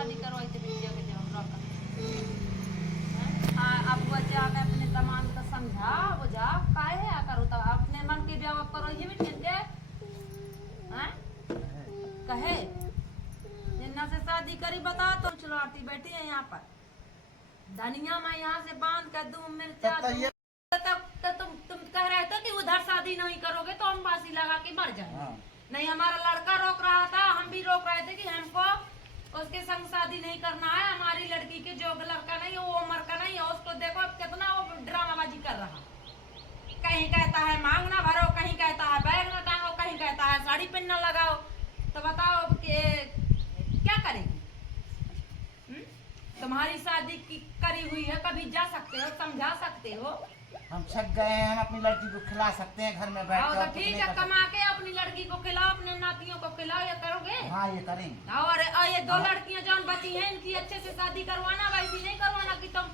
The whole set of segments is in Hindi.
शादी करवाई थे बिटिया के जब हमरा अब बच्चा के अपने तमाम का समझा बुझा काहे है करो तो अपने मन के जवाब करो ये भी ठीक है हैं कहे जिन्ना से शादी करी बता तो चलो आरती बैठी है यहाँ पर धनिया मैं यहाँ से बांध कर दूं मिर्चा तो तुम कह रहे थे कि उधर शादी नहीं करोगे तो हम फांसी लगा के मर जाएंगे। नहीं हमारा लड़का रोक रहा था हम भी रोक रहे थे कि हमको उसके संग शादी नहीं करना है। हमारी लड़की के जो लड़का नहीं है वो उम्र का नहीं है उसको देखो अब कितना वो ड्रामाबाजी कर रहा कहीं कहता है मांग ना भरो कहीं कहता है बैग ना टांगो कहीं कहता है साड़ी पहनना लगाओ तो बताओ कि क्या करेगी। तुम्हारी शादी की करी हुई है कभी जा सकते हो समझा सकते हो। हम छक गए हैं हम अपनी लड़की को खिला सकते हैं घर में बैठ कर। तो ठीक है कमा के अपनी लड़की को खिलाओ अपने नातियों को खिलाओ ये करोगे। हाँ ये करेंगे। और ये दो लड़कियां जौन बची हैं इनकी अच्छे से शादी करवाना वैसी नहीं करवाना कि तुम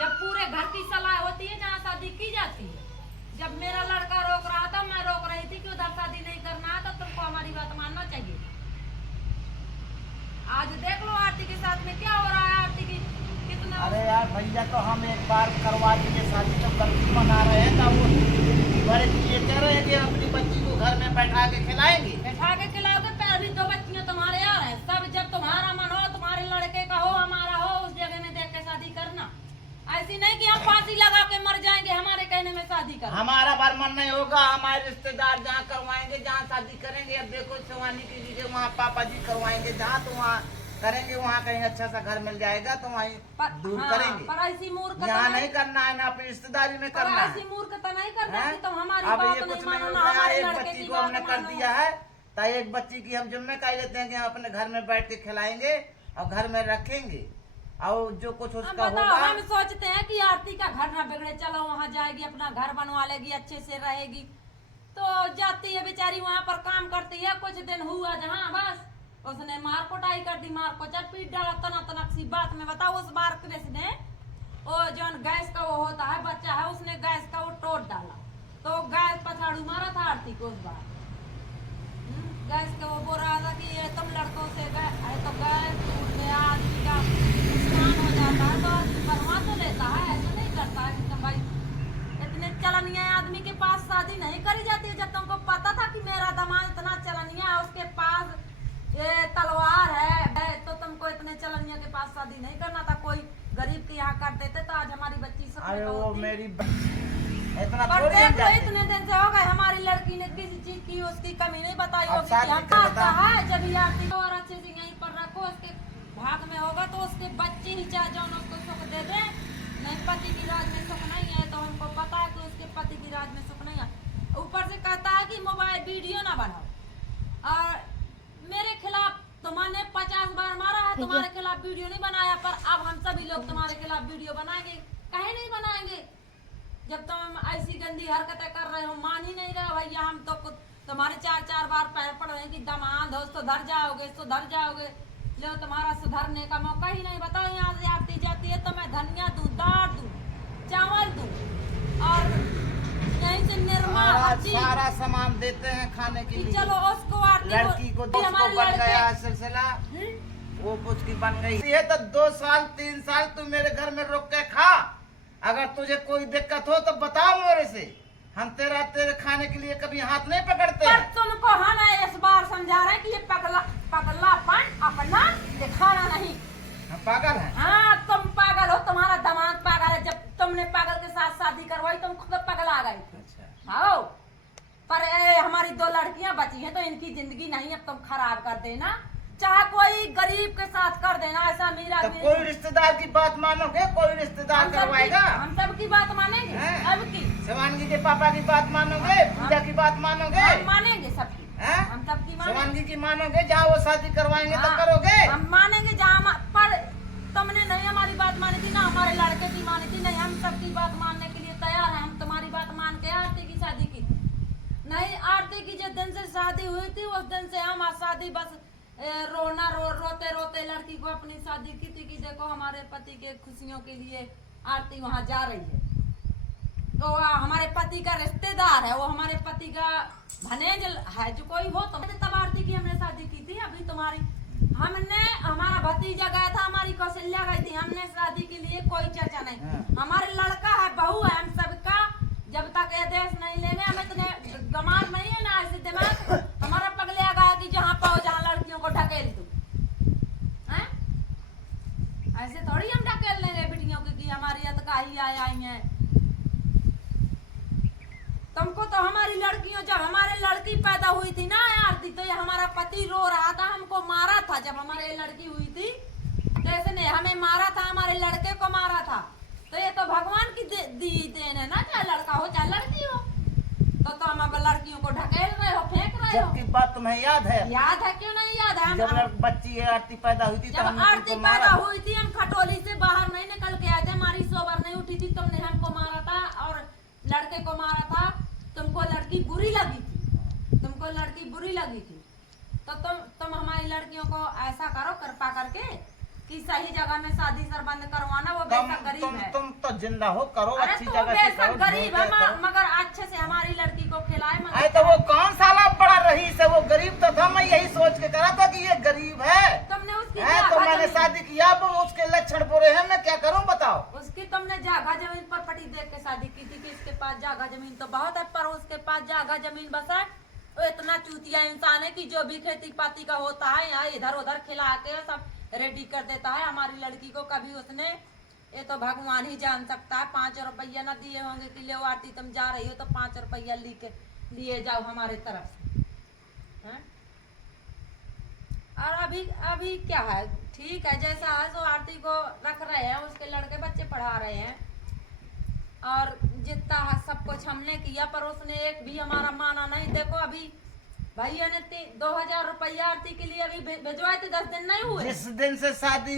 जब पूरे घर की सलाह होती है जहाँ शादी की जाती है। जब मेरा लड़का रोक रहा था मैं रोक रही थी कि उधर शादी नहीं करना है तो तुमको हमारी बात मानना चाहिए। आज देख लो आरती के साथ में क्या हो रहा है आरती की कितना। अरे यार भैया तो हम एक बार करवा देंगे शादी तो गलती मना रहे हैं तो वो ये कह रहे हैं कि अपनी बच्ची को घर में बैठा के खिलाएंगे। बैठा के खिलाओगे पर अभी दो बच्चियां तुम्हारे आ रहे हैं सब जब तुम्हारा मन हो तुम्हारे लड़के का हो हमारा हो उस जगह में देख के शादी करना। ऐसी नहीं कि हम फांसी लगा के मर जाएंगे हमारे कहने में शादी कर। हमारा बार मन नहीं होगा हमारे रिश्तेदार जहाँ करवाएंगे जहाँ शादी करेंगे। अब देखो शिवानी की जी वहाँ पापा जी करवाएंगे जहाँ तो वहाँ करेंगे वहाँ कहीं अच्छा सा घर मिल जाएगा तो वहीं दूर करेंगे। पर ऐसी मूर्खता यहाँ नहीं करना है ना अपनी रिश्तेदारी में करना है। ऐसी मूर्खता नहीं करना कि तुम हमारी अब बात ये नहीं कुछ मानो नहीं ना होगा। हमारे एक लड़के बच्ची की को बात हमने कर मानो। दिया है तो एक बच्ची की हम जिम्मेदारी लेते हैं कि हम अपने घर में बैठ के खिलाएंगे और घर में रखेंगे और जो कुछ उसका होगा। हम सोचते हैं कि आरती का घर ना बिगड़े चलो वहाँ जाएगी अपना घर बनवा लेगी अच्छे से रहेगी तो जाती है बेचारी वहाँ पर काम करती है कुछ दिन हुआ जहाँ बस उसने मार कुटाई कर दी मार को चट पीट डाला तना तनक सी बात में बताओ उस बार कृष ने वो जो गैस का वो होता है बच्चा है उसने गैस का वो तोड़ डाला तो गैस पछाड़ू मारा था आरती को उस बार। गैस का वो बोल रहा था कि ये तुम लड़कों से तो गैस टूट गया आदमी का नुकसान हो जाता है तो बनवा तो लेता है ऐसा नहीं करता है कि भाई इतने चलनिया आदमी के पास शादी नहीं करी जाती है। जब तुमको पता था कि मेरा दामाद इतना चलनिया है उसके पास ये तलवार है तो तुमको इतने चलनिया के पास शादी नहीं करना था। कोई गरीब के यहाँ कर देते तो आज हमारी बच्ची सब अरे वो मेरी इतना इतने दिन से हो गए हमारी लड़की ने किसी चीज की उसकी कमी नहीं बताई होगी कि हम करता है जब आरती और अच्छे से यहीं पर रखो उसके भाग में होगा तो उसके बच्चे ही चाहे जो उसको सुख दे दे। नहीं पति की राज में सुख नहीं है तो हमको पता है कि उसके पति की राज में सुख नहीं है। ऊपर से कहता है कि मोबाइल वीडियो ना बनाओ और मेरे खिलाफ तुमने 50 बार मारा है तुम्हारे खिलाफ वीडियो नहीं बनाया पर अब हम सभी लोग तुम्हारे खिलाफ वीडियो बनाएंगे। कहे नहीं बनाएंगे जब तुम ऐसी गंदी हरकतें कर रहे हो मान ही नहीं रहे भैया। हम तो तुम्हारे 4 बार पैर पड़ रहे हैं कि दामाद हो सुधर जाओगे लो तुम्हारा सुधरने का मौका ही नहीं। बताओ यहाँ से आती जाती है तो मैं धनिया दूं दाल दूं चावल दूं और यहीं से निर्मा सारा सामान देते हैं खाने के लिए। चलो उसको लड़की को बन गया सिलसिला वो कुछ की बन गई है तो 2 साल 3 साल तू मेरे घर में रुक के खा। अगर तुझे कोई दिक्कत हो तो बताओ मेरे से हम तेरे खाने के लिए कभी हाथ नहीं पकड़ते हैं। तुमको हम इस बार समझा रहे हैं कि ये पगलापन अपना दिखाना नहीं। हम पागल हैं। हाँ तुम पागल हो तुम्हारा दामाद पागल है। जब तुमने पागल के साथ शादी करवाई तुम खुद पागल आ गई थी। हाँ पर हमारी 2 लड़कियां बची हैं तो इनकी जिंदगी नहीं अब तुम खराब कर देना चाहे कोई गरीब के साथ कर देना ऐसा मेरा तो कोई रिश्तेदार की बात मानोगे कोई रिश्तेदार करवाएगा। हम सब की बात मानेंगे अब की शिवानगी के पापा की बात मानोगे पूजा की बात मानोगे हम मानेंगे सबकी हम सबकी शिवानगी की मानोगे जहाँ वो शादी करवाएंगे तो करोगे। हम मानेंगे जहाँ पर तुमने नहीं हमारी बात मानी थी ना हमारे लड़के की मानी थी। नहीं हम सबकी बात मानने के लिए तैयार है। हम तुम्हारी बात मान के आरती की शादी की नहीं। आरती की जिस दिन से शादी हुई थी उस दिन से हम शादी बस रोते रोते लड़की को अपनी शादी की थी कि देखो हमारे पति के खुशियों के लिए आरती वहाँ जा रही है। तो हमारे पति का रिश्तेदार है वो हमारे पति का भनेज है जो कोई हो तो तब आरती की हमने शादी की थी। अभी तुम्हारी हमने हमारा भतीजा गया था ऐसे थोड़ी हम ढकेल लेंगे बेटियों की कि हमारी अतकाही आई हैं। तुमको तो हमारी लड़कियों, जब हमारे लड़की पैदा हुई थी ना आरती, तो ये हमारा पति रो रहा था, हमको मारा था। जब हमारे लड़की हुई थी तो इसने हमें मारा था, हमारे लड़के को मारा था। तो ये तो भगवान की दी देन है ना, चाहे लड़का हो चाहे लड़की हो। तो हम अब लड़कियों को ढकेल रहे हो, फेंक रहे हो। जबकि बात तुम्हें याद है? याद है, क्यों नहीं याद है? जब बच्ची आरती पैदा हुई थी, जब आरती पैदा हुई थी, हम खटोली से बाहर नहीं निकल के आए थे, हमारी सोबर नहीं उठी थी, तुमने हमको मारा था और लड़के को मारा था। तुमको लड़की बुरी लगी थी, तुमको लड़की बुरी लगी थी। तो तुम हमारी लड़कियों को ऐसा करो कृपा करके कि सही जगह में शादी सरबंद करवाना। वो बेशक गरीब है, तुम तो जिंदा हो, करो अरे अच्छी तुम जगह से बेशक करो, गरीब है, करो। मगर अच्छे से हमारी लड़की को खिलाए। अरे तो वो कौन साला बड़ा रईस है? वो गरीब तो था, मैं यही सोच के करा था कि ये गरीब है। तुमने उसकी है तो मैंने शादी किया, अब उसके लक्षण बुरे हैं, मैं क्या करूं बताओ? उसकी तुमने जागा जमीन पर पटी देख के शादी की थी कि इसके पास जागा जमीन तो बहुत है, पर उसके पास जागा जमीन बस है। वो इतना चूतिया इंसान है कि जो भी खेती पाती का होता है यहाँ इधर उधर खिला के सब रेडी कर देता है हमारी लड़की को। कभी उसने, ये तो भगवान ही जान सकता है, 5 रुपया न दिए होंगे कि ले आरती तुम जा रही हो तो 5 रुपया लिए जाओ हमारे तरफ से, हैं? और अभी क्या है, ठीक है जैसा है सो आरती को रख रहे हैं, उसके लड़के बच्चे पढ़ा रहे हैं और जितना है सब कुछ हमने किया, पर उसने एक भी हमारा माना नहीं। देखो अभी भैया ने 2000 रुपया आरती के लिए अभी भिजवाए थे, 10 दिन नहीं हुए। जिस दिन से शादी